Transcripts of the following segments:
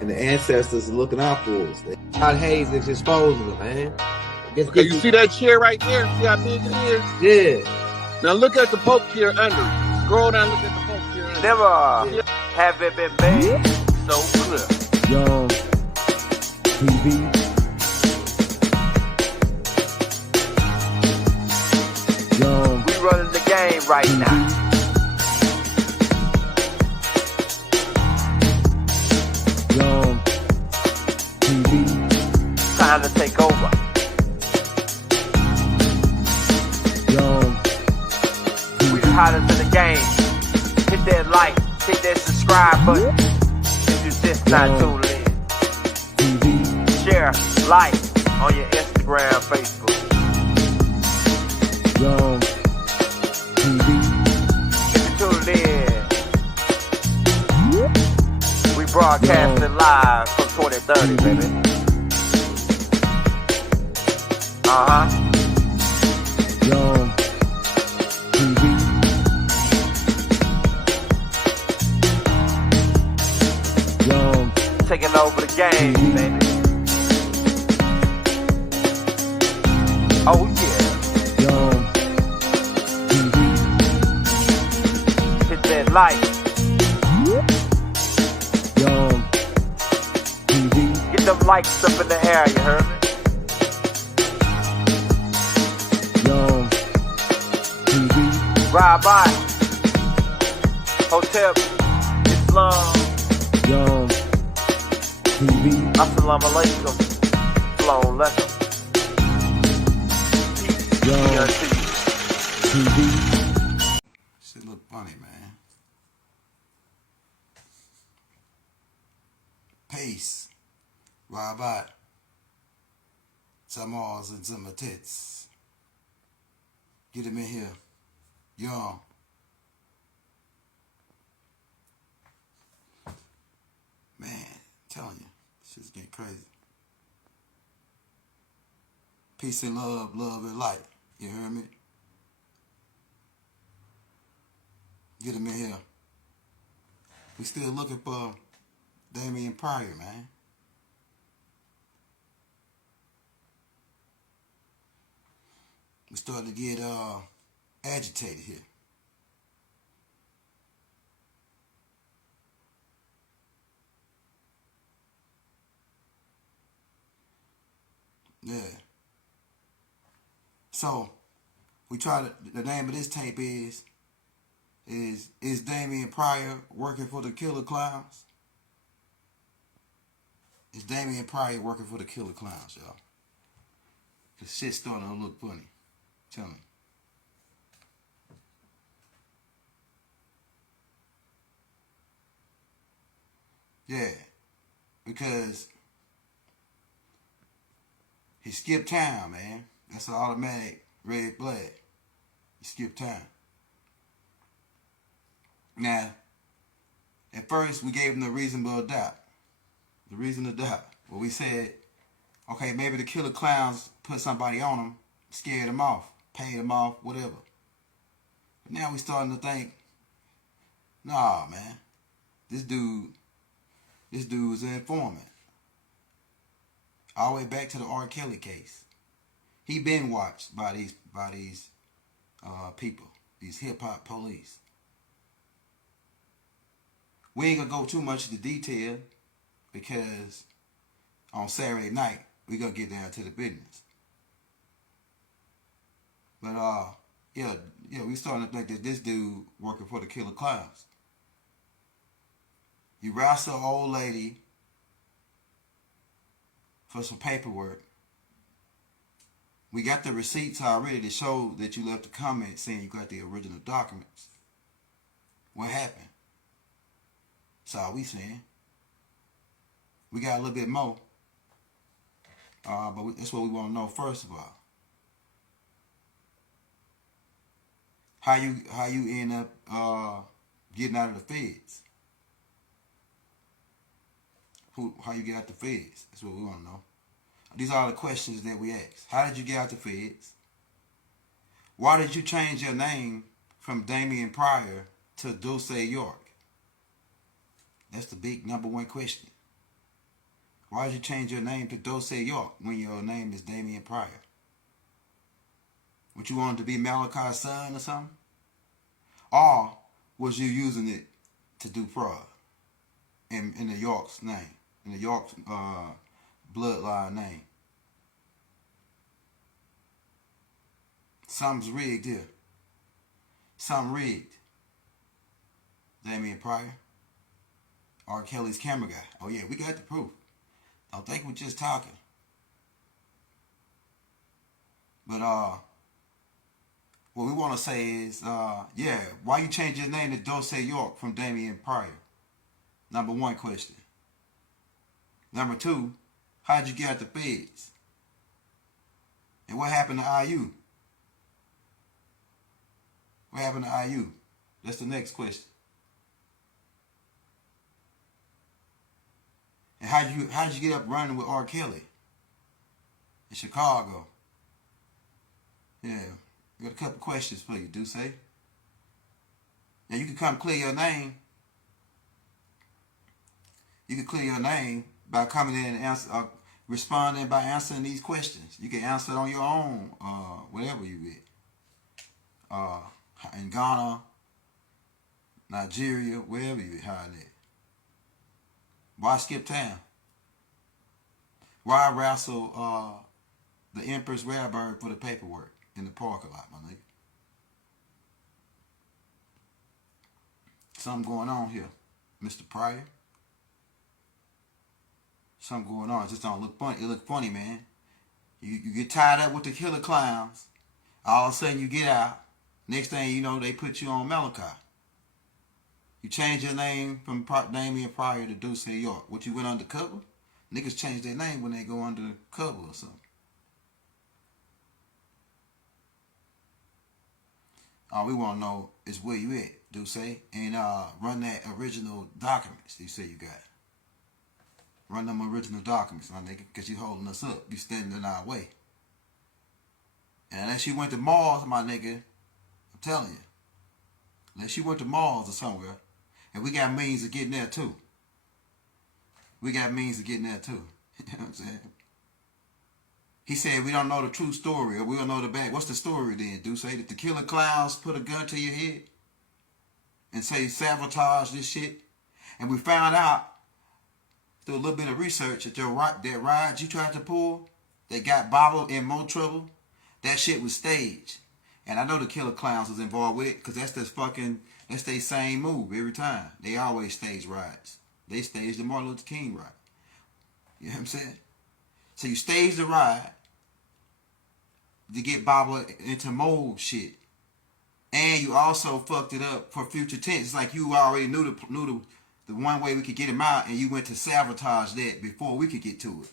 and the ancestors are looking out for us. God Hayes is exposing them, man. Okay, you see that chair right there? See how big it is? Yeah. Now look at the Pope chair under it. Scroll down, look at the Pope chair under Never have it been made so clear. Young TV. Young. We running the game right now. Young TV. Time to take over. Young We the hottest in the game. Hit that like, hit that subscribe button. If you just not tuned in. TV. Share, like on your Instagram, Facebook. Young TV. If you tuned in, we broadcasting live from 2030, baby. Young TV. Young Taking over the game, baby. Oh yeah. Young TV. Hit that like. Young TV. Get them likes up in the air, you heard me? Young TV. Ride by. Hotel Islam. Young TV. Assalamu alaikum. Flown lesson. Young TV. Shit look funny, man. Peace. Rabat. Samars and Zimatits. Get him in here. Young. Man, telling you, shit's getting crazy. Peace and love, love and light. You heard me? Get him in here. We still looking for Damian Prior, man. We starting to get agitated here. Yeah. So we try to. The name of this tape is Damian Prior working for the Killer Clowns? Is Damian Prior working for the Killer Clowns, y'all? The shit's starting to look funny. Tell me. Yeah, because he skipped town, man. That's an automatic red flag. He skipped town. Now, at first we gave him the reasonable doubt. The reason to doubt. Well, we said, okay, maybe the Killer Clowns put somebody on him, scared him off, paid him off, whatever. But now we starting to think, nah, man, this dude is an informant. All the way back to the R. Kelly case. He been watched by these people, these hip hop police. We ain't gonna go too much into detail because on Saturday night we gonna get down to the business. But yeah, we starting to think that this dude working for the Killer Clowns. You wrestle an old lady for some paperwork. We got the receipts already to show that you left a comment saying you got the original documents. What happened? That's all we saying. We got a little bit more. But that's what we want to know first of all. How you end up getting out of the feds? How you get out the feds? That's what we want to know. These are the questions that we ask. How did you get out the feds? Why did you change your name from Damian Prior to Doosua York? That's the big number one question. Why did you change your name to Doosua York when your name is Damian Prior? What, you wanted to be Malachi's son or something? Or was you using it to do fraud in the York's name, in the York's bloodline name? Something's rigged here. Something rigged. Damian Prior, R. Kelly's camera guy. Oh yeah, we got the proof. Don't think we're just talking. But what we want to say is, yeah, why you change your name to Doosua York from Damian Prior? Number one question. Number two, how'd you get at the feds? And what happened to IU? What happened to IU? That's the next question. And how'd you get up running with R. Kelly in Chicago? Yeah, we got a couple questions for you, Doosua. Now you can come clear your name. You can clear your name by coming in and responding by answering these questions. You can answer it on your own, wherever you at. In Ghana, Nigeria, wherever you hiding at. Why skip town? Why wrestle the Empress Rarebird for the paperwork in the parking lot, my nigga? Something going on here, Mr. Pryor. Something going on. It just don't look funny. It look funny, man. You get tied up with the killer clowns. All of a sudden you get out. Next thing you know, they put you on Malachi. You change your name from Damian Prior to Doosua York. What, you went undercover? Niggas change their name when they go undercover or something. All we want to know is where you at, Doosua, and run that original documents you say you got. Run them original documents, my nigga, because you holding us up. You standing in our way. And unless you went to Mars, my nigga, I'm telling you, unless you went to Mars or somewhere, and we got means of getting there too. We got means of getting there too. You know what I'm saying? He said we don't know the true story, or we don't know the back. What's the story then, Doosua? Did the killer clowns put a gun to your head and say sabotage this shit? And we found out through a little bit of research that that ride you tried to pull, that got Bobble in more trouble, that shit was staged. And I know the killer clowns was involved with it, because that's their same move every time. They always stage rides. They staged the Martin Luther King ride. You know what I'm saying? So you stage the ride to get Bobble into more shit. And you also fucked it up for future tense. It's like you already knew the one way we could get him out, and you went to sabotage that before we could get to it.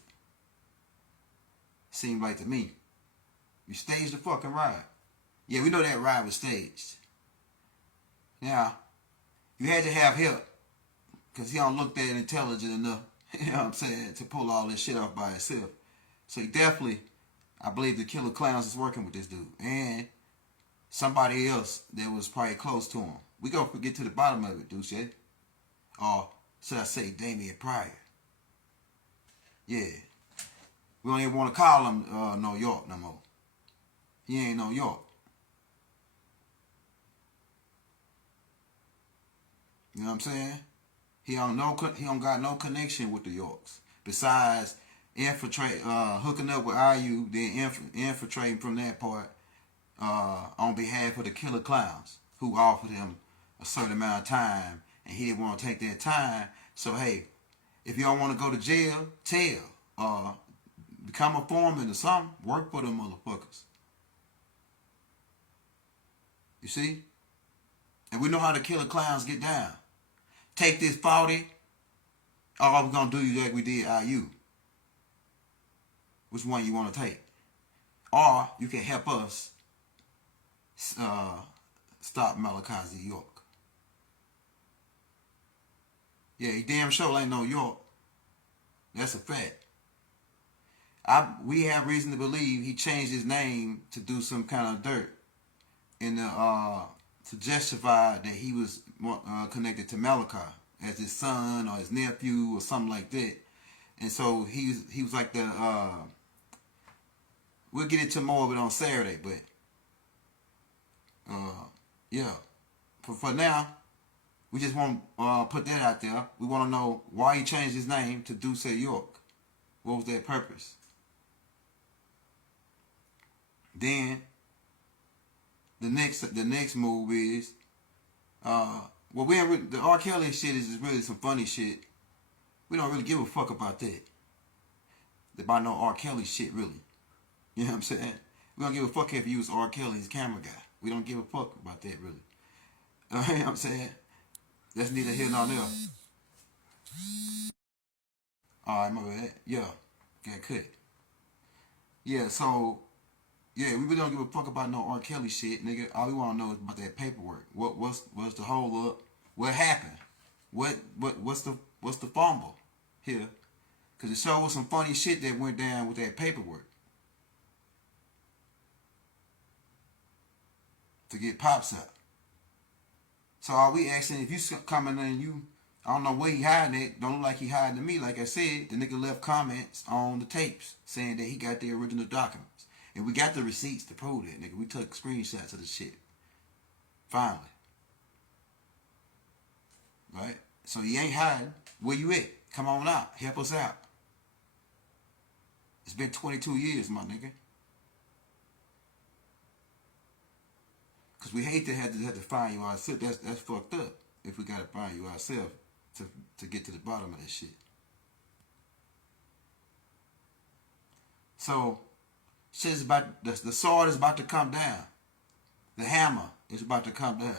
Seemed like to me. You staged the fucking ride. Yeah, we know that ride was staged. Now, you had to have help, because he don't look that intelligent enough, you know what I'm saying, to pull all this shit off by himself. So he definitely, I believe the killer clowns is working with this dude. And somebody else that was probably close to him. We gonna get to the bottom of it, Doosua. Or should I say Damian Prior? Yeah. We don't even want to call him no York no more. He ain't no York. You know what I'm saying? He don't got no connection with the Yorks. Besides hooking up with IU, then infiltrating from that part on behalf of the killer clowns who offered him a certain amount of time, and he didn't want to take that time. So hey, if you don't want to go to jail, tell. Become a foreman or something. Work for them motherfuckers. You see? And we know how the killer clowns get down. Take this 40, or we're going to do you like we did IU. Which one you want to take? Or you can help us stop Malachi Z York. Yeah, he damn sure ain't no York. That's a fact. We have reason to believe he changed his name to do some kind of dirt to justify that he was connected to Malachi as his son or his nephew or something like that. And so he was like the we'll get into more of it on Saturday, but yeah. For now, we just want to put that out there. We want to know why he changed his name to Damian York. What was that purpose? Then the next move is well, we ain't really, the R. Kelly shit is really some funny shit. We don't really give a fuck about that. About no R. Kelly shit, really. You know what I'm saying? We don't give a fuck if he was R. Kelly's camera guy. We don't give a fuck about that, really. You know what I'm saying? That's neither here nor there. Alright, my bad. Yeah. Got cut. Yeah, so, yeah, we really don't give a fuck about no R. Kelly shit, nigga. All we want to know is about that paperwork. What's the hold up? What happened? What's the fumble here? Because it sure was some funny shit that went down with that paperwork. To get Pops up. So are we asking if you coming in and I don't know where he hiding it. Don't look like he hiding to me. Like I said, the nigga left comments on the tapes saying that he got the original documents. And we got the receipts to prove that, nigga. We took screenshots of the shit. Finally. Right? So he ain't hiding. Where you at? Come on out. Help us out. It's been 22 years, my nigga. Because we hate to have to find you ourselves. That's fucked up. If we got to find you ourselves to get to the bottom of that shit. So, shit is about, the sword is about to come down. The hammer is about to come down.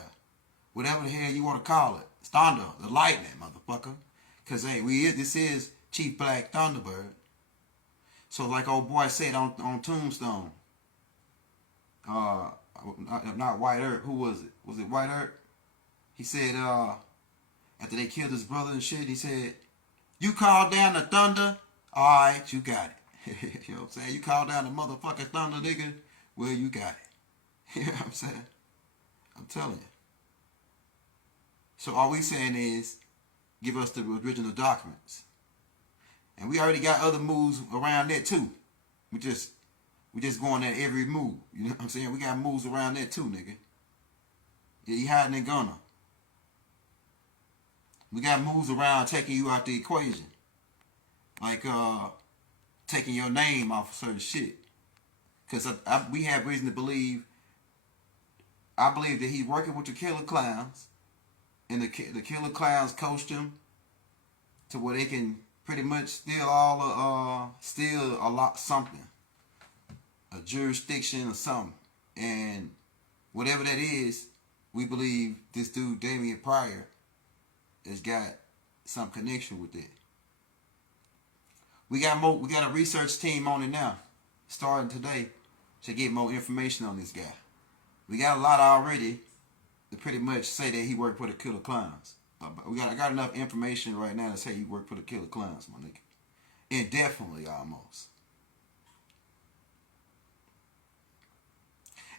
Whatever the hell you want to call it. It's thunder, the lightning, motherfucker. Because, hey, this is Chief Black Thunderbird. So, like old boy said on Tombstone, not White Earp. Who was it? Was it White Earp? He said, after they killed his brother and shit, he said, you called down the thunder? Alright, you got it. You know what I'm saying? You called down the motherfucking thunder, nigga? Well, you got it. You know what I'm saying? I'm telling you. So all we saying is, give us the original documents. And we already got other moves around that too. We just going at every move. You know what I'm saying? We got moves around that too, nigga. Yeah, you hiding in Ghana. We got moves around taking you out the equation. Like taking your name off of certain shit. Because we have reason to believe, I believe that he's working with the Killer Clowns. And the Killer Clowns coached him to where they can pretty much steal something. A jurisdiction or something. And whatever that is, we believe this dude, Damian Prior, has got some connection with it. We got a research team on it now, starting today, to get more information on this guy. We got a lot already to pretty much say that he worked for the Killer Clowns. I got enough information right now to say he worked for the Killer Clowns, my nigga. Indefinitely, almost.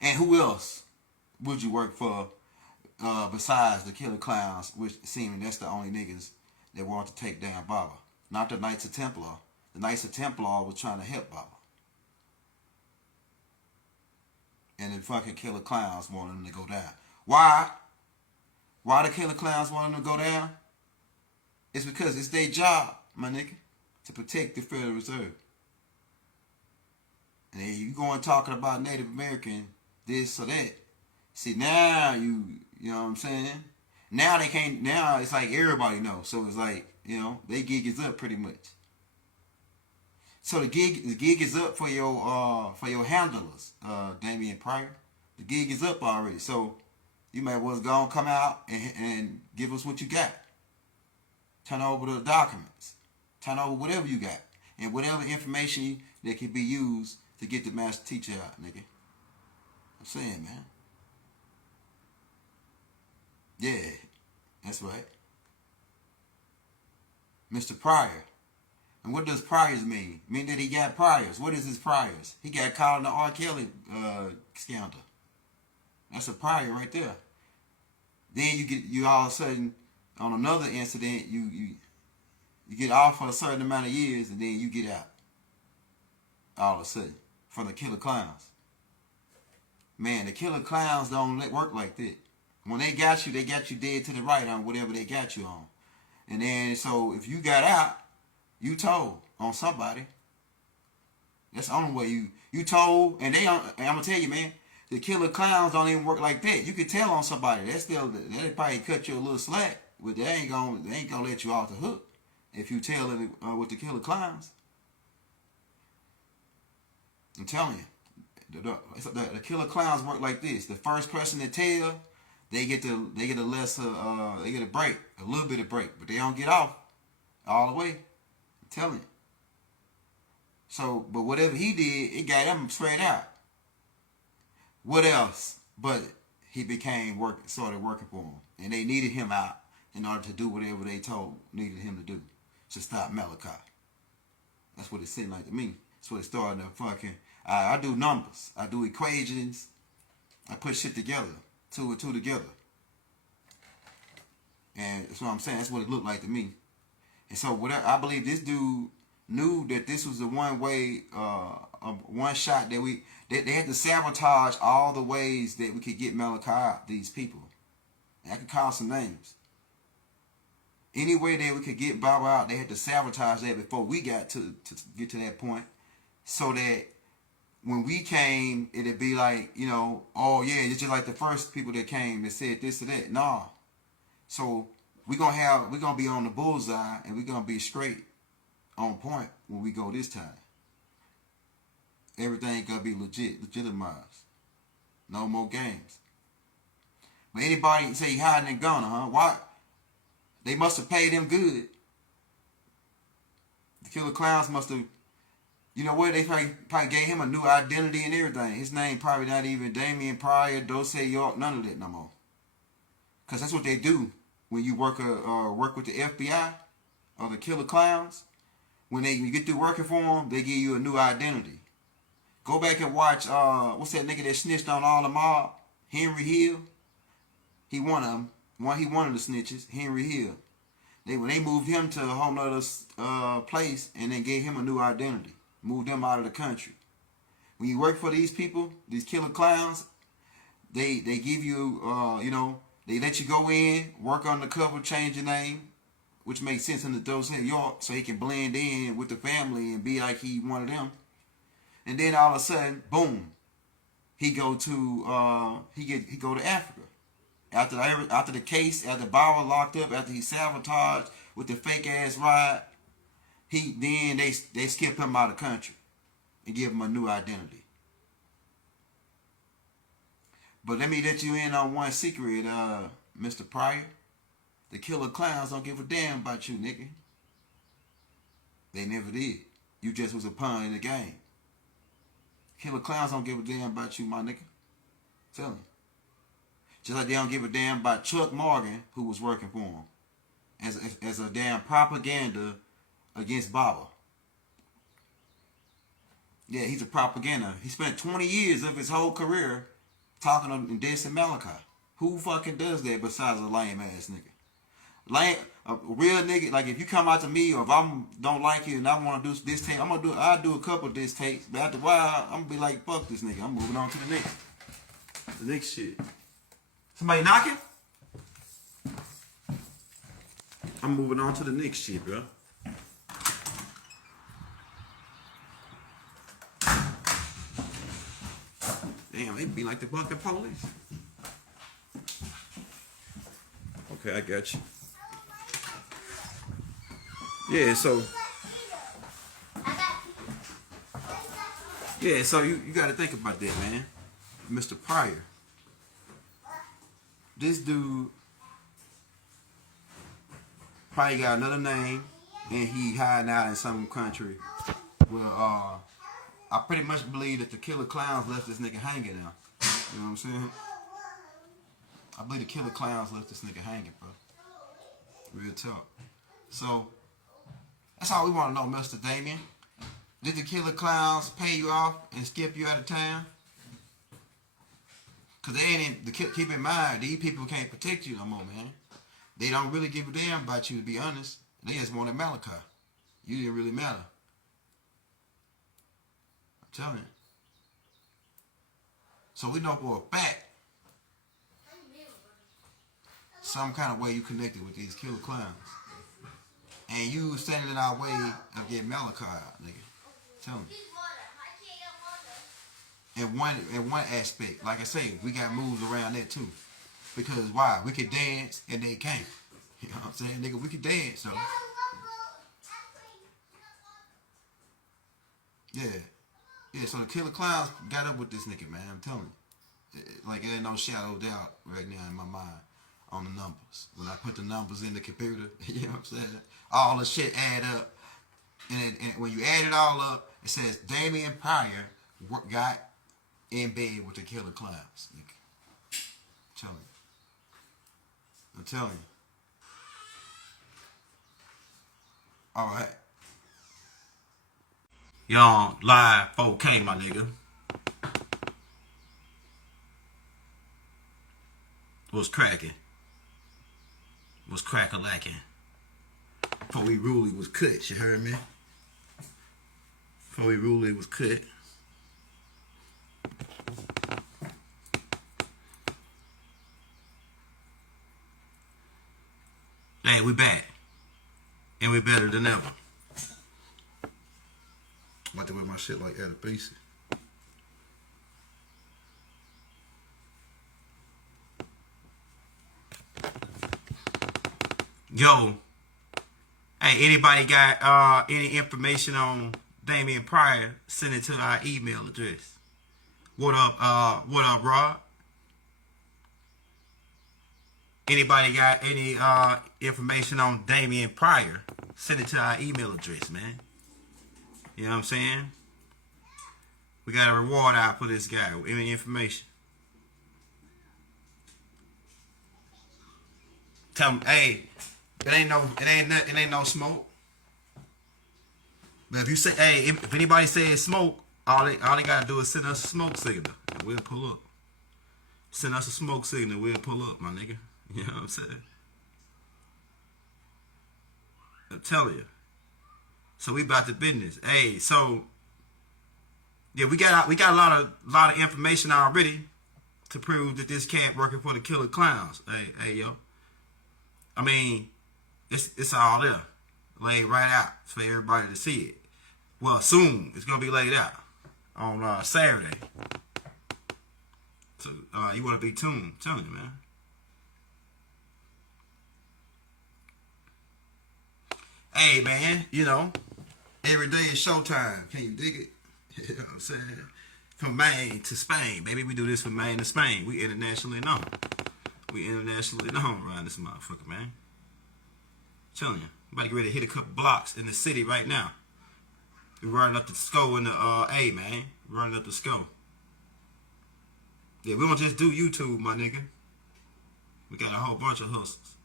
And who else would you work for besides the Killer Clowns, which seeming that's the only niggas that want to take down Baba? Not the Knights of Templar. The Knights of Templar was trying to help Baba. And the fucking Killer Clowns wanted him to go down. Why? Why the Killer Clowns want him to go down? It's because it's their job, my nigga, to protect the Federal Reserve. And then you going talking about Native American this or that. See, now you know what I'm saying? Now they can't, now it's like everybody knows. So it's like, you know, they gig is up pretty much. So the gig is up for your handlers, Damian Prior. The gig is up already. So you might well go and come out and give us what you got. Turn over the documents. Turn over whatever you got. And whatever information that can be used to get the master teacher out, nigga. I'm saying, man. Yeah, that's right. Mr. Prior. And what does priors mean? Mean that he got priors. What is his priors? He got caught in the R. Kelly scandal. That's a prior right there. Then you all of a sudden, on another incident, you You get off for a certain amount of years, and then you get out. All of a sudden, from the killer clowns. Man, the killer clowns don't work like that. When they got you dead to the right on whatever they got you on. And then, so if you got out, you told on somebody. That's the only way you told. And I'm gonna tell you, man, the killer clowns don't even work like that. You can tell on somebody. They probably cut you a little slack, but they ain't gonna let you off the hook if you tell it with the killer clowns. I'm telling you, the killer clowns work like this. The first person to tell, they get a break, a little bit of break, but they don't get off all the way. I'm telling you. So, but whatever he did, it got him straight out. What else? But he started working for them, and they needed him out in order to do whatever they needed him to do to stop Malachi. That's what it seemed like to me. That's what it started to fucking. I do numbers. I do equations. I put shit together. Two and two together. And that's what I'm saying. That's what it looked like to me. And so I believe this dude knew that this was the one way, one shot that they had to sabotage all the ways that we could get Malachi out, these people. And I could call some names. Any way that we could get Baba out, they had to sabotage that before we got to get to that point. So that when we came, it'd be like, oh yeah, it's just like the first people that came that said this or that. Nah. So we're gonna be on the bullseye, and we're gonna be straight on point when we go this time. Everything gonna be legitimized. No more games. But anybody say you hiding in Ghana, huh? Why? They must have paid him good. The killer clowns must have, they probably gave him a new identity and everything. His name probably not even Damian Prior, Doosua York, none of that no more. Because that's what they do when you work with the FBI or the killer clowns. When you get through working for them, they give you a new identity. Go back and watch, what's that nigga that snitched on all the mob? Henry Hill. He one of them. He one of the snitches, Henry Hill. When they moved him to a whole nother place and then gave him a new identity. Moved him out of the country. When you work for these people, these killer clowns, they give you, they let you go in, work undercover, change your name, which makes sense in the Doosua York, so he can blend in with the family and be like he one of them. And then all of a sudden, boom, he go to Africa. After the case, after Bauer locked up, after he sabotaged with the fake ass ride, they skip him out of the country and give him a new identity. But let me let you in on one secret, Mr. Prior. The killer clowns don't give a damn about you, nigga. They never did. You just was a pawn in the game. Killer clowns don't give a damn about you, my nigga. Tell him. Just like they don't give a damn about Chuck Morgan, who was working for him, as a damn propaganda against Baba. Yeah, he's a propaganda. He spent 20 years of his whole career talking and dissing Malachi. Who fucking does that besides a lame ass nigga? A real nigga, like if you come out to me or if I don't like you and I want to do this tape, I'll do a couple of this tapes, but after a while, I'm gonna be like, fuck this nigga. I'm moving on to the next shit. Somebody knocking? I'm moving on to the next shit, bro. Damn, they be like the fucking police. Okay, I got you. Yeah, so you got to think about that, man. Mr. Prior. This dude probably got another name, and he hiding out in some country. Well, I pretty much believe that the killer clowns left this nigga hanging now. You know what I'm saying? I believe the killer clowns left this nigga hanging, bro. Real talk. So, that's all we want to know, Mr. Damian. Did the killer clowns pay you off and skip you out of town? Because keep in mind, these people can't protect you no more, man. They don't really give a damn about you, to be honest. They just wanted Malachi. You didn't really matter. I'm telling you. So we know for a fact some kind of way you connected with these killer clowns. And you standing in our way of getting Malachi out, nigga. Tell me. In one aspect, like I say, we got moves around that too. Because why? We could dance and they can't. You know what I'm saying? Nigga, we could dance though. Yeah, so the killer clowns got up with this nigga, man. I'm telling you. Like, there ain't no shadow of doubt right now in my mind on the numbers. When I put the numbers in the computer, you know what I'm saying? All the shit add up. And when you add it all up, it says Damian Prior got in bed with the killer clowns, nigga. I'm telling you. All right. Y'all live 4K, my nigga. What's cracking? What's crack-a-lacking? Before we rule, it was cut, you heard me? Before we rule, it was cut. Hey, we back. And we better than ever. I'm about to wear my shit like that, basic. Yo, hey, anybody got any information on Damian Prior? Send it to our email address. What up, Rod? Anybody got any information on Damian Prior? Send it to our email address, man. You know what I'm saying? We got a reward out for this guy. Any information? Tell him, hey, it ain't no smoke. But if you say, hey, if anybody says smoke, all they gotta do is send us a smoke signal, and we'll pull up. Send us a smoke signal, we'll pull up, my nigga. You know what I'm saying? I'm telling you. So we about the business. Hey, so yeah, we got a lot of information already to prove that this cat working for the killer clowns. Hey, yo. I mean, it's all there, laid right out for everybody to see it. Well, soon it's gonna be laid out on Saturday. So you want to be tuned? I'm telling you, man. Hey, man, you know, every day is showtime. Can you dig it? You know what I'm saying? From Maine to Spain. Maybe we do this from Maine to Spain. We internationally known. We internationally known around this motherfucker, man. I'm telling you. I'm about to get ready to hit a couple blocks in the city right now. We're running up the score in the A, man. We're running up the score. Yeah, we don't just do YouTube, my nigga. We got a whole bunch of hustles.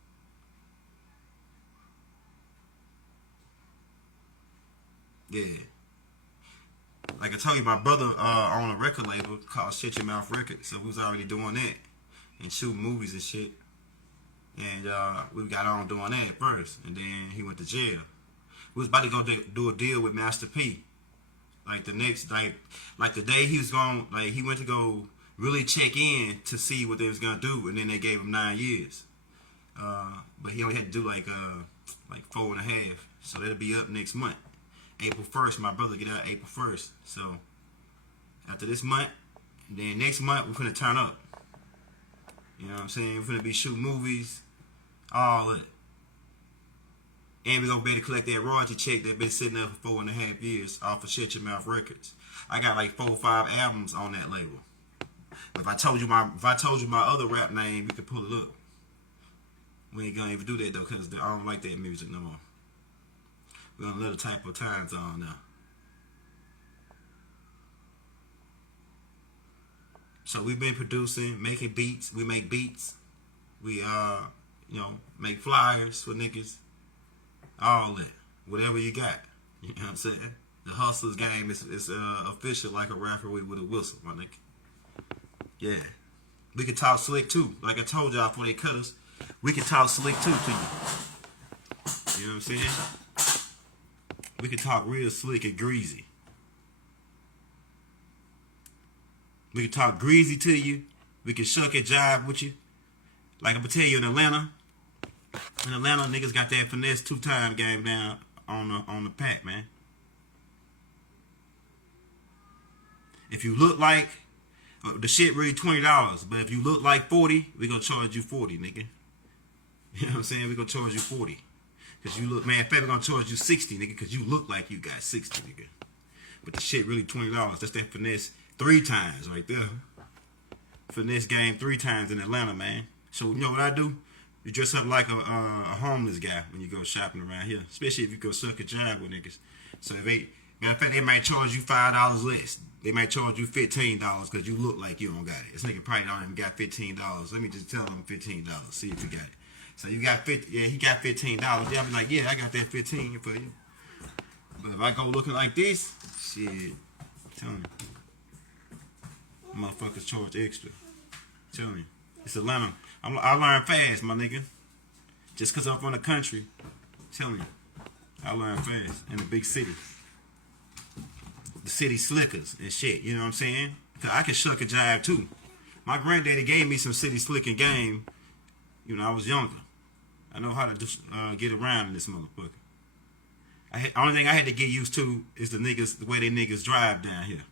Yeah. Like I told you, my brother owned a record label called Shut Your Mouth Records. So we was already doing that and shooting movies and shit. And we got on doing that at first. And then he went to jail. We was about to go do a deal with Master P. Like the next, like the day he was going, like he went to go really check in to see what they was gonna do. And then they gave him 9 years. But he only had to do like 4.5. So that'll be up next month. April 1st, my brother get out April 1st. So after this month, then next month we're gonna turn up. You know what I'm saying? We're gonna be shooting movies, all that. And we're gonna be able to collect that royalty check that been sitting there for 4.5 years off of Shut Your Mouth Records. I got like 4 or 5 albums on that label. If I told you my other rap name, you could pull it up. We ain't gonna even do that though, cause I don't like that music no more. We're on a little type of time zone now. So we've been producing, making beats. We make beats. We make flyers for niggas. All that. Whatever you got. You know what I'm saying? The hustlers game is official like a rapper with a whistle, my nigga. Yeah. We can talk slick too. Like I told y'all before they cut us, we can talk slick too to you. You know what I'm saying? We can talk real slick and greasy. We can talk greasy to you. We can shuck and jive with you. Like I'm gonna tell you, in Atlanta, niggas got that finesse 2-time game down on the pack, man. If you look like the shit really $20, but if you look like 40, we gonna charge you 40, nigga. You know what I'm saying? We gonna charge you 40. Cause you look, man, in fact, we gonna charge you 60, nigga, cause you look like you got 60, nigga. But the shit really $20. That's that finesse 3 times right there. Finesse game 3 times in Atlanta, man. So you know what I do? You dress up like a homeless guy when you go shopping around here, especially if you go suck a job with niggas. So if they, matter of fact, they might charge you $5 less. They might charge you $15 because you look like you don't got it. This nigga probably don't even got $15. Let me just tell him $15. See if he got it. So you got 50. Yeah, he got $15. Yeah, I'll be like, yeah, I got that 15 for you. But if I go looking like this, shit, I'm telling you, motherfuckers charge extra. I'm telling you, it's Atlanta. I learn fast, my nigga. Just cause I'm from the country, I'm telling you, I learn fast in the big city. The city slickers and shit, you know what I'm saying? Cause I can shuck a jive too. My granddaddy gave me some city slicking game. You know, I was younger. I know how to just get around in this motherfucker. Only thing I had to get used to is the way they niggas drive down here,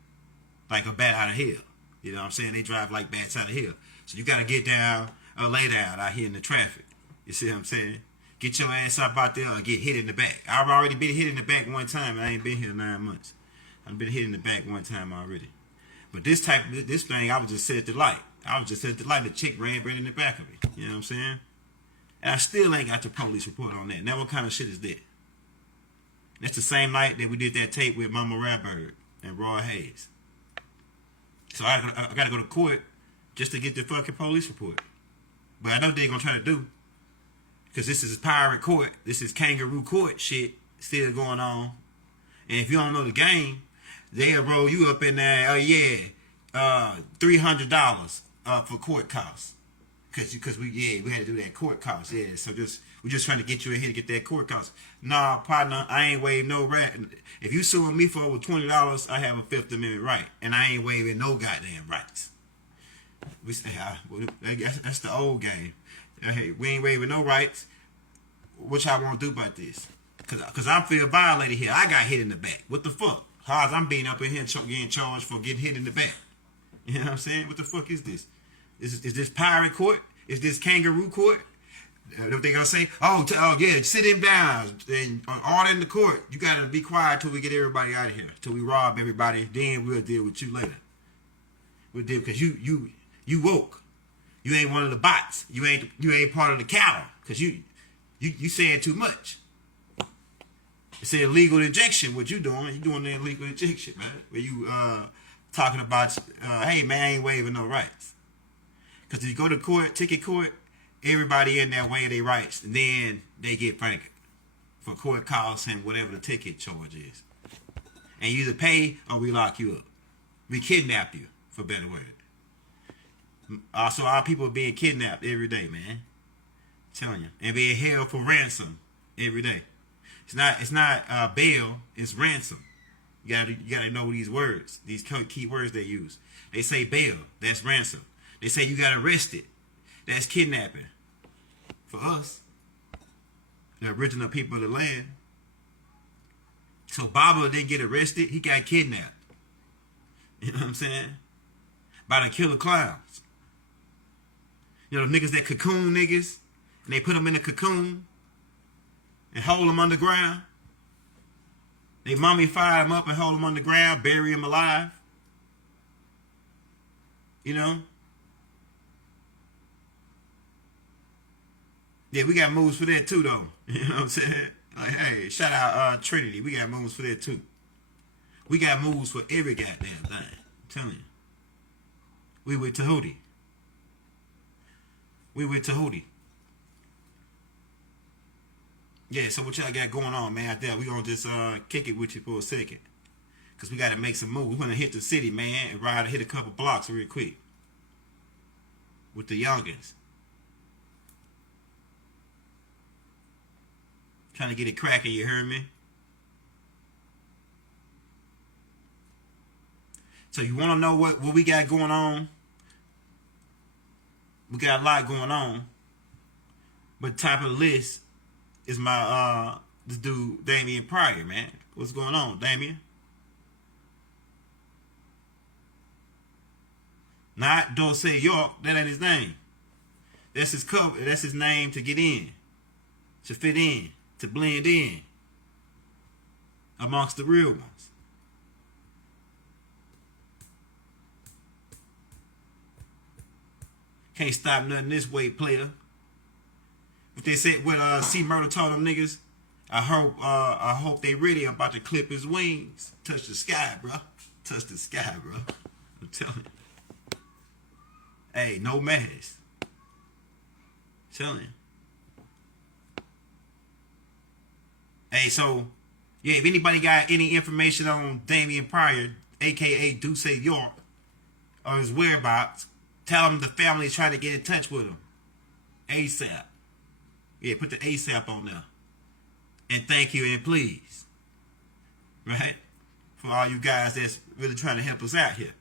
like a bat out of hell. You know what I'm saying? They drive like bats out of hell. So you gotta get down or lay down out here in the traffic. You see what I'm saying? Get your ass up out there or get hit in the back. I've already been hit in the back one time, and I ain't been here 9 months. I've been hit in the back one time already. But this thing, I was just set at the light. The chick ran right in the back of me. You know what I'm saying? And I still ain't got the police report on that. Now what kind of shit is that? That's the same night that we did that tape with Mama Ratbird and Roy Hayes. So I gotta go to court just to get the fucking police report. But I know what they're gonna try to do. Because this is pirate court. This is kangaroo court shit still going on. And if you don't know the game, they'll roll you up in there, oh yeah, $300 for court costs. Cause we had to do that court costs, yeah. So we're just trying to get you in here to get that court costs. Nah, partner, I ain't waiving no right. If you suing me for over $20, I have a Fifth Amendment right, and I ain't waiving no goddamn rights. We say, that's the old game. Hey, we ain't waiving no rights. What y'all want to do about this? Cause I feel violated here. I got hit in the back. What the fuck? How's I'm being up in here getting charged for getting hit in the back? You know what I'm saying? What the fuck is this? Is this pirate court? Is this kangaroo court? What they gonna say? Oh yeah, sit him down and order in the court. You gotta be quiet till we get everybody out of here. Till we rob everybody. Then we'll deal with you later. We'll deal because you woke. You ain't one of the bots. You ain't part of the cattle. Cause you saying too much. It's an illegal injection. What you doing? You doing the illegal injection, man. Where you talking about, hey man, I ain't waiving no rights. Because if you go to court, ticket court, everybody in there waive their rights. And then they get fined for court costs and whatever the ticket charge is. And you either pay or we lock you up. We kidnap you, for better word. Also, our people are being kidnapped every day, man. I'm telling you. And being held for ransom every day. It's not bail, it's ransom. You gotta know these words, these key words they use. They say bail, that's ransom. They say you got arrested, that's kidnapping. For us, the original people of the land. So Baba didn't get arrested, he got kidnapped. You know what I'm saying? By the killer clowns. You know, the niggas that cocoon niggas, and they put them in a cocoon and hold them underground. They mummify them up and hold them underground, bury them alive. You know? Yeah, we got moves for that too, though. You know what I'm saying? Like, hey, shout out Trinity. We got moves for that too. We got moves for every goddamn thing. I'm telling you. We with Tahuti. Yeah, so what y'all got going on, man, out there? We gonna just kick it with you for a second. Because we got to make some moves. We want to hit the city, man, and hit a couple blocks real quick. With the youngins. Trying to get it cracking, you heard me? So you want to know what we got going on? We got a lot going on. But top of the list is my this dude Damian Prior, man. What's going on, Damian? Not Doosua York, that ain't his name. That's his cover, that's his name to get in. To fit in, to blend in amongst the real ones. Can't stop nothing this way, player. What they said, what C Murder told them niggas, I hope they ready. I'm about to clip his wings. Touch the sky, bro. Touch the sky, bro. I'm telling you. Hey, no mask. Telling you. Hey, so, yeah, if anybody got any information on Damian Prior, a.k.a. Doosua York, or his whereabouts, tell them the family is trying to get in touch with him. ASAP. Yeah, put the ASAP on there. And thank you and please. Right? For all you guys that's really trying to help us out here.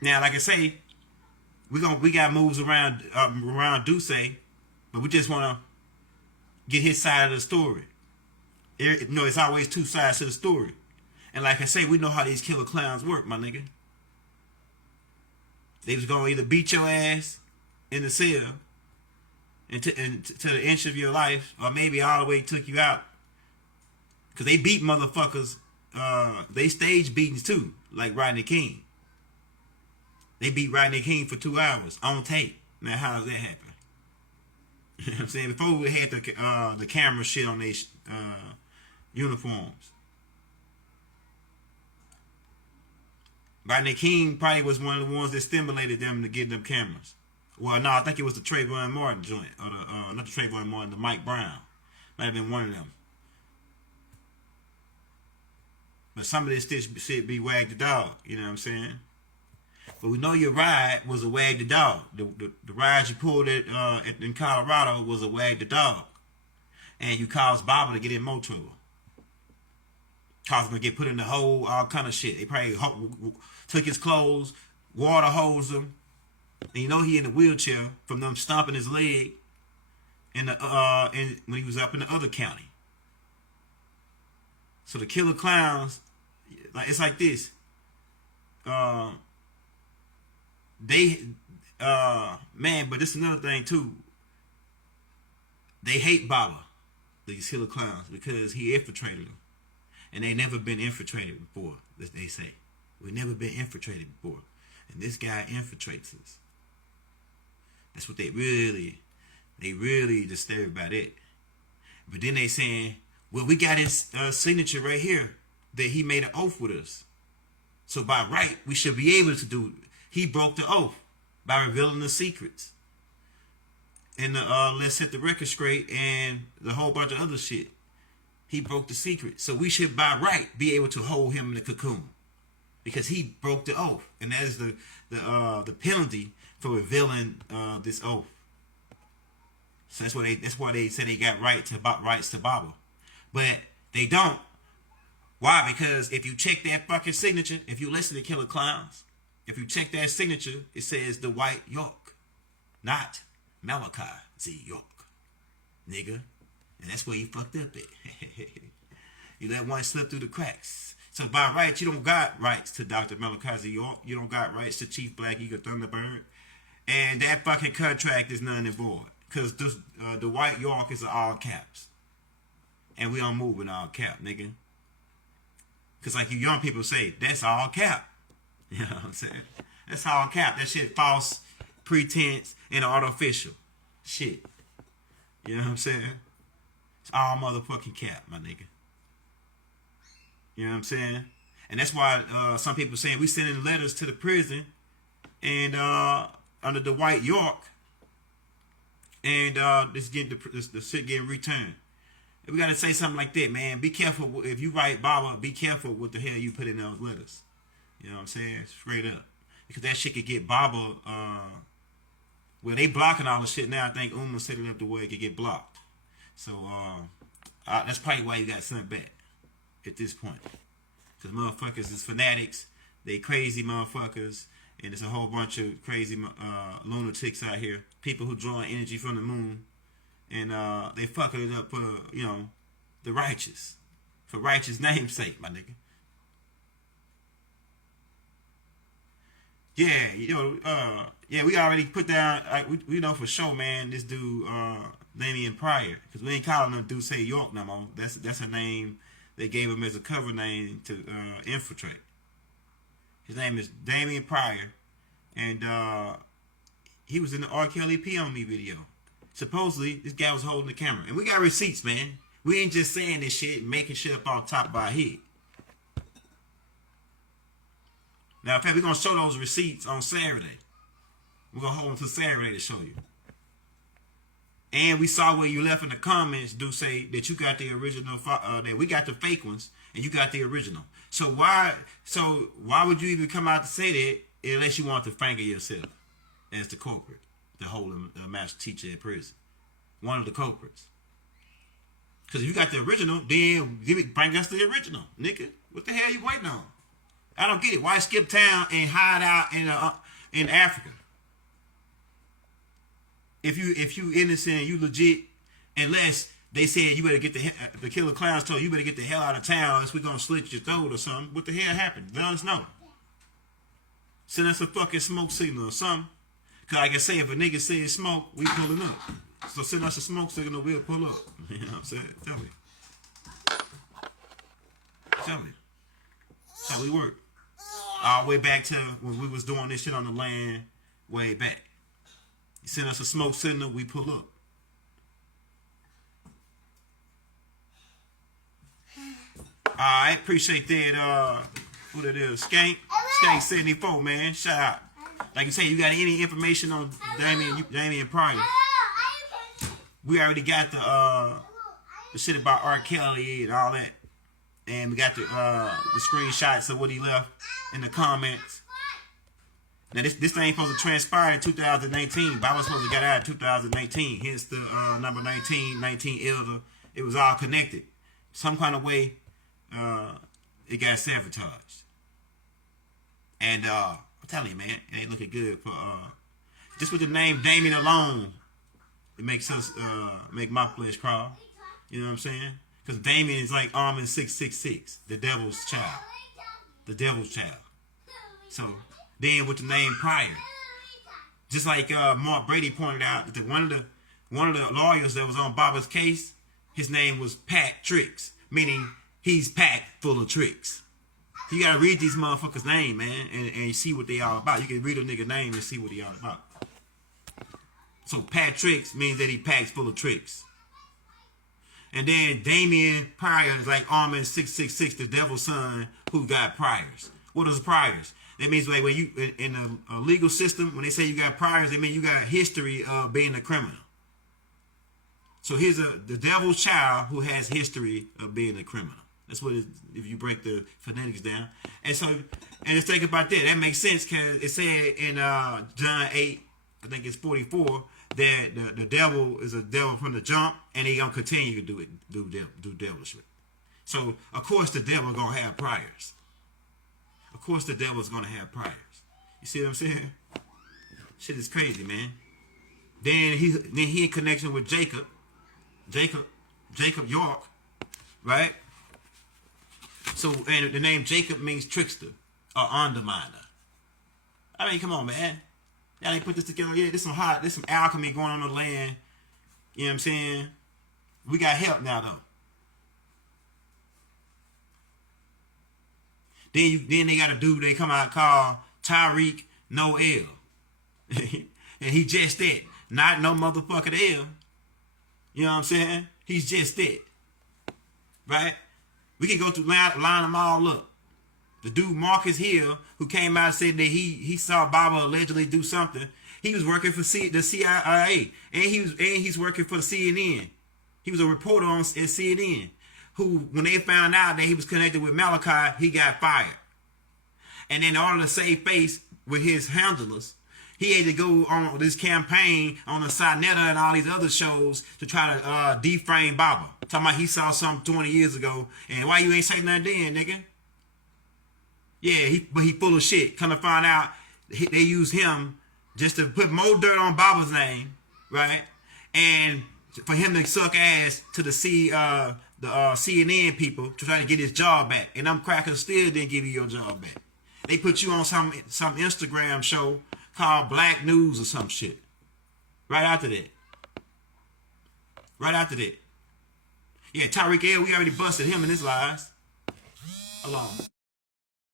Now, like I say, we got moves around Doosua, but we just want to get his side of the story. You know, it's always two sides to the story. And like I say, we know how these killer clowns work, my nigga. They was going to either beat your ass in the cell and to the inch of your life, or maybe all the way took you out. Because they beat motherfuckers. They stage beatings too, like Rodney King. They beat Rodney King for 2 hours on tape. Now, how does that happen? You know what I'm saying? Before we had the camera shit on their uniforms. Rodney King probably was one of the ones that stimulated them to get them cameras. Well, no, I think it was the Trayvon Martin joint. Or not the Trayvon Martin, the Mike Brown. Might have been one of them. But some of this shit be wag the dog. You know what I'm saying? But we know your ride was a wag the dog. The ride you pulled in Colorado was a wag the dog. And you caused Baba to get in more trouble. Caused him to get put in the hole, all kind of shit. They probably took his clothes, water hosed him. And you know he in a wheelchair from them stomping his leg when he was up in the other county. So the killer clowns, it's like this. Man, but this is another thing too. They hate Baba, these killer clowns, because he infiltrated them. And they never been infiltrated before, as they say. We've never been infiltrated before. And this guy infiltrates us. That's what they really disturbed about it. But then they saying, well, we got his signature right here that he made an oath with us. So by right, we should be able to do it. He broke the oath by revealing the secrets. And the Let's Set the Record Straight and the whole bunch of other shit. He broke the secret. So we should by right be able to hold him in the cocoon. Because he broke the oath. And that is the penalty for revealing this oath. So that's why they say they got rights to Baba. But they don't. Why? Because if you check that fucking signature, if you listen to Killer Clowns, if you check that signature, it says the White York, not Malachi Z York, nigga. And that's where you fucked up at. You let one slip through the cracks. So by rights, you don't got rights to Dr. Malachi Z York. You don't got rights to Chief Black Eagle Thunderbird. And that fucking contract is none and void. Because the White York is all caps. And we don't move in all cap, nigga. Because like you young people say, that's all cap. You know what I'm saying? That's all cap. That shit false, pretense, and artificial. Shit. You know what I'm saying? It's all motherfucking cap, my nigga. You know what I'm saying? And that's why some people saying we sending letters to the prison and under the White York, and this getting the shit getting returned. And we gotta say something like that, man. Be careful if you write Baba. Be careful what the hell you put in those letters. You know what I'm saying? Straight up, because that shit could get Baba. Well, they blocking all the shit now. I think Uma set it up the way it could get blocked. So that's probably why you got sent back at this point. Because motherfuckers is fanatics. They crazy motherfuckers. And there's a whole bunch of crazy lunatics out here. People who draw energy from the moon. And they fucking it up for, you know, the righteous. For righteous name's sake, my nigga. Yeah, you know, yeah, we already put down, we know for sure, man, this dude, Damian Prior. Because we ain't calling him Doosua Z York no more. That's a name they gave him as a cover name to infiltrate. His name is Damian Prior. And he was in the R. Kelly P on Me video. Supposedly, this guy was holding the camera. And we got receipts, man. We ain't just saying this shit and making shit up off top of our head. Now, in fact, we're going to show those receipts on Saturday. We're going to hold them to Saturday to show you. And we saw where you left in the comments do say that you got the original, that we got the fake ones, and you got the original. So why would you even come out to say that unless you want to finger yourself as the culprit, the whole master teacher at prison, one of the culprits? Because if you got the original, then bring us the original, nigga. What the hell you waiting on? I don't get it. Why skip town and hide out in Africa? If you innocent, you legit, unless they said you better get the killer clowns told you better get the hell out of town, else we gonna slit your throat or something. What the hell happened? Let us know. Send us a fucking smoke signal or something. Cause like I say, if a nigga says smoke, we pulling up. So send us a smoke signal, we'll pull up. You know what I'm saying? Tell me. That's how we work. All the way back to when we was doing this shit on the land, way back. You send us a smoke signal, we pull up. Alright, appreciate that, who that is, Skank 74, man, shout out. Like you say, you got any information on Damian Prior? We already got the shit about R. Kelly and all that. And we got the screenshots of what he left in the comments. Now this thing supposed to transpire in 2019, but I was supposed to get out in 2019. Hence the number 19 elder. It was all connected. Some kind of way it got sabotaged. And I'm telling you, man, it ain't looking good for just with the name Damian alone. It makes us make my flesh crawl. You know what I'm saying? Because Damian is like Armin 666, the devil's child. The devil's child. So then with the name Prior, just like Mark Brady pointed out, that one of the lawyers that was on Baba's case, his name was Pat Tricks, meaning he's packed full of tricks. You gotta read these motherfuckers' name, man, and see what they all about. You can read a nigga name and see what he all about. So Pat Tricks means that he packs full of tricks. And then Damian Prior is like Armin 666, the devil's son who got priors. What is priors? That means like when you in a legal system, when they say you got priors, they mean you got a history of being a criminal. So here's the devil's child who has history of being a criminal. That's what it is, if you break the phonetics down. And so, and let's think about that. That makes sense because it said in John 8, I think it's 44, that the devil is a devil from the jump, and he gonna continue to do devilish. So of course the devil gonna have priors. Of course the devil's gonna have priors. You see what I'm saying? Shit is crazy, man. Then he in connection with Jacob York, right? So and the name Jacob means trickster or underminer. I mean, come on, man. Y'all ain't put this together yet. There's some alchemy going on the land. You know what I'm saying? We got help now, though. Then they got a dude they come out called Tyreek Noel. And he just that. Not no motherfucking L. You know what I'm saying? He's just that. Right? We can go through line them all up. The dude Marcus Hill, who came out and said that he saw Baba allegedly do something. He was working for the CIA, and he's working for the CNN. He was a reporter at CNN. Who, when they found out that he was connected with Malachi, he got fired. And then in order to save face with his handlers, He had to go on this campaign on the Sinetta and all these other shows to try to deframe Baba. Talking about he saw something 20 years ago, and why you ain't say nothing then, nigga? Yeah, but he full of shit. Come to find out, they use him just to put more dirt on Baba's name, right? And for him to suck ass to the CNN people to try to get his job back. And them crackers still didn't give you your job back. They put you on some Instagram show called Black News or some shit. Right after that. Right after that. Yeah, Tyreek Hill, we already busted him in his lies. Alone.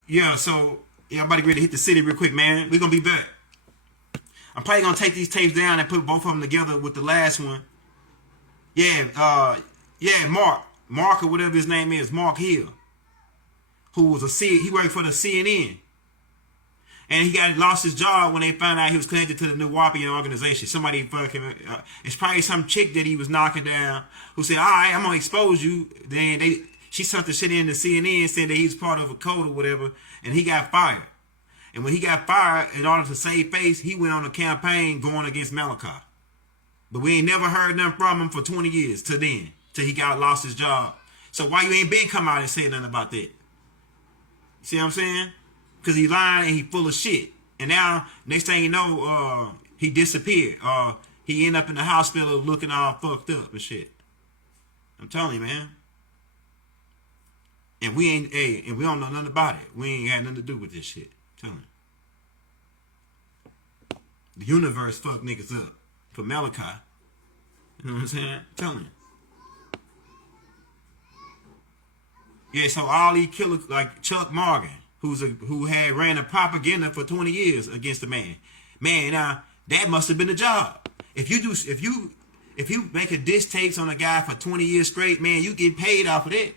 Yeah, so yeah, I'm about to get ready to hit the city real quick, man. We're gonna be back. I'm probably gonna take these tapes down and put both of them together with the last one. Yeah, Mark or whatever his name is, Mark Hill, who was he worked for the CNN, and he lost his job when they found out he was connected to the New Wapian organization. Somebody fucking, it's probably some chick that he was knocking down who said, "All right, I'm gonna expose you." Then she sent the shit in the CNN saying that he's part of a code or whatever, and he got fired. And when he got fired, in order to save face, he went on a campaign going against Malachi. But we ain't never heard nothing from him for 20 years till then, till he lost his job. So why you ain't been come out and say nothing about that? See what I'm saying? Because he lying and he full of shit. And now, next thing you know, he disappeared. He end up in the hospital looking all fucked up and shit. I'm telling you, man. And we don't know nothing about it. We ain't had nothing to do with this shit. I'm telling you. The universe fucked niggas up for Malachi. You know what I'm saying? I'm telling you. Yeah, so all these killers like Chuck Morgan, who had ran a propaganda for 20 years against the man. Man, now that must have been the job. If you make a diss tapes on a guy for 20 years straight, man, you get paid off of that.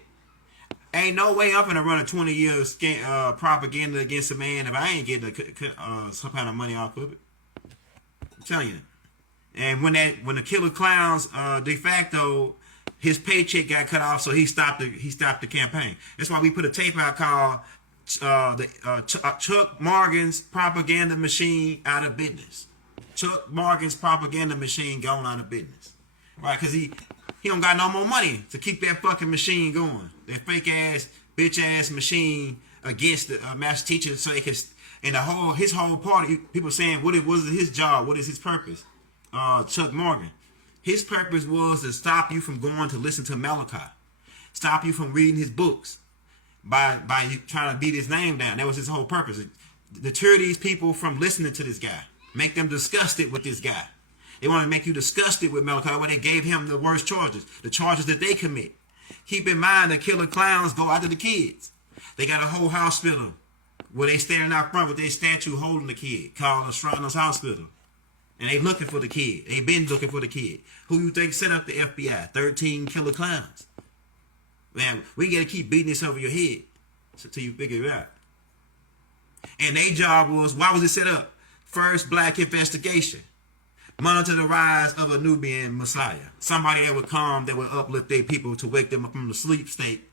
Ain't no way I'm gonna run a 20 years propaganda against a man if I ain't getting some kind of money off of it. I'm telling you. And when the Killer Clowns de facto, his paycheck got cut off, so he stopped the campaign. That's why we put a tape out called Chuck Morgan's propaganda machine out of business. Chuck Morgan's propaganda machine going out of business, right? Because he don't got no more money to keep that fucking machine going. That fake ass, bitch ass machine against the master teacher, so they can. And his whole party, people saying, what was his job? What is his purpose? Chuck Morgan. His purpose was to stop you from going to listen to Malachi, stop you from reading his books, by trying to beat his name down. That was his whole purpose. Deter these people from listening to this guy, make them disgusted with this guy. They want to make you disgusted with Malachi when they gave him the worst charges, the charges that they commit. Keep in mind, the Killer Clowns go after the kids. They got a whole hospital where they standing out front with their statue holding the kid, called the Shriners Hospital. And they looking for the kid. They been looking for the kid. Who you think set up the FBI? 13 Killer Clowns. Man, we got to keep beating this over your head until you figure it out. And their job was, why was it set up? First black investigation. Monitor the rise of a Nubian Messiah. Somebody that would come, that would uplift their people to wake them up from the sleep state.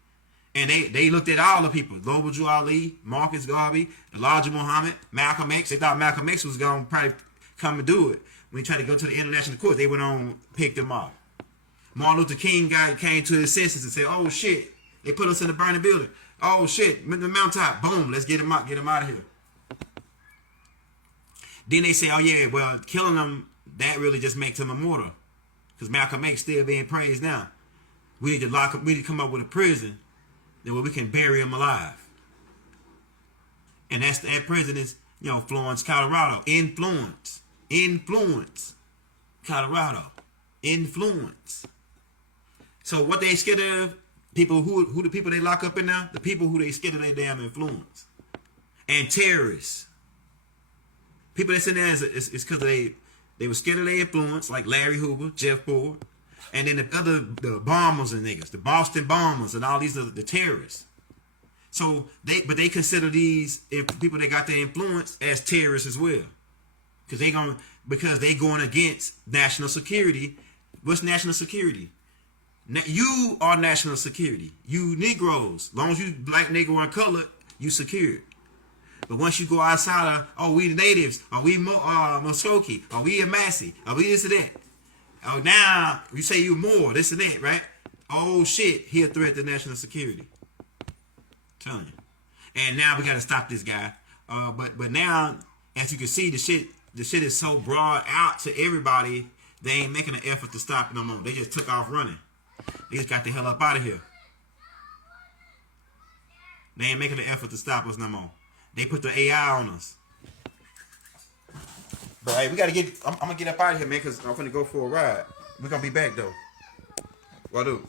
And they looked at all the people. Global Jew Ali, Marcus Garvey, Elijah Muhammad, Malcolm X. They thought Malcolm X was going to probably come and do it. When he tried to go to the international court, they went on, picked him off. Martin Luther King came to his senses and said, oh shit, they put us in the burning building. Oh shit, the mountaintop, boom, let's get him out of here. Then they say, oh yeah, well, killing him, that really just makes him immortal. Because Malcolm X still being praised now. We need to lock him, we need to come up with a prison that where we can bury him alive. And that prison is, Florence, Colorado. Influence, Colorado. Influence. So what they scared of, people who the people they lock up in now? The people who they scared of their damn influence. And terrorists. People that's in there is because they were scared of their influence, like Larry Hoover, Jeff Ford, and then the bombers and niggas, the Boston bombers and all these are the terrorists. So they consider these people that got their influence as terrorists as well. Because they going against national security. What's national security? You are national security. You Negroes, as long as you black, Negro, and colored, you secured. But once you go outside of, oh, we the natives, or we Muskokie, or we a Massey, or we this and that. Oh, now you say you more, this and that, right? Oh shit, he a threat to national security. I'm telling you. And now we gotta stop this guy. But now, as you can see, the shit is so broad out to everybody. They ain't making an effort to stop it no more. They just took off running. They just got the hell up out of here. They ain't making an effort to stop us no more. They put the AI on us. But hey, we gotta get. I'm gonna get up out of here, man, because I'm gonna go for a ride. We're gonna be back though. What do?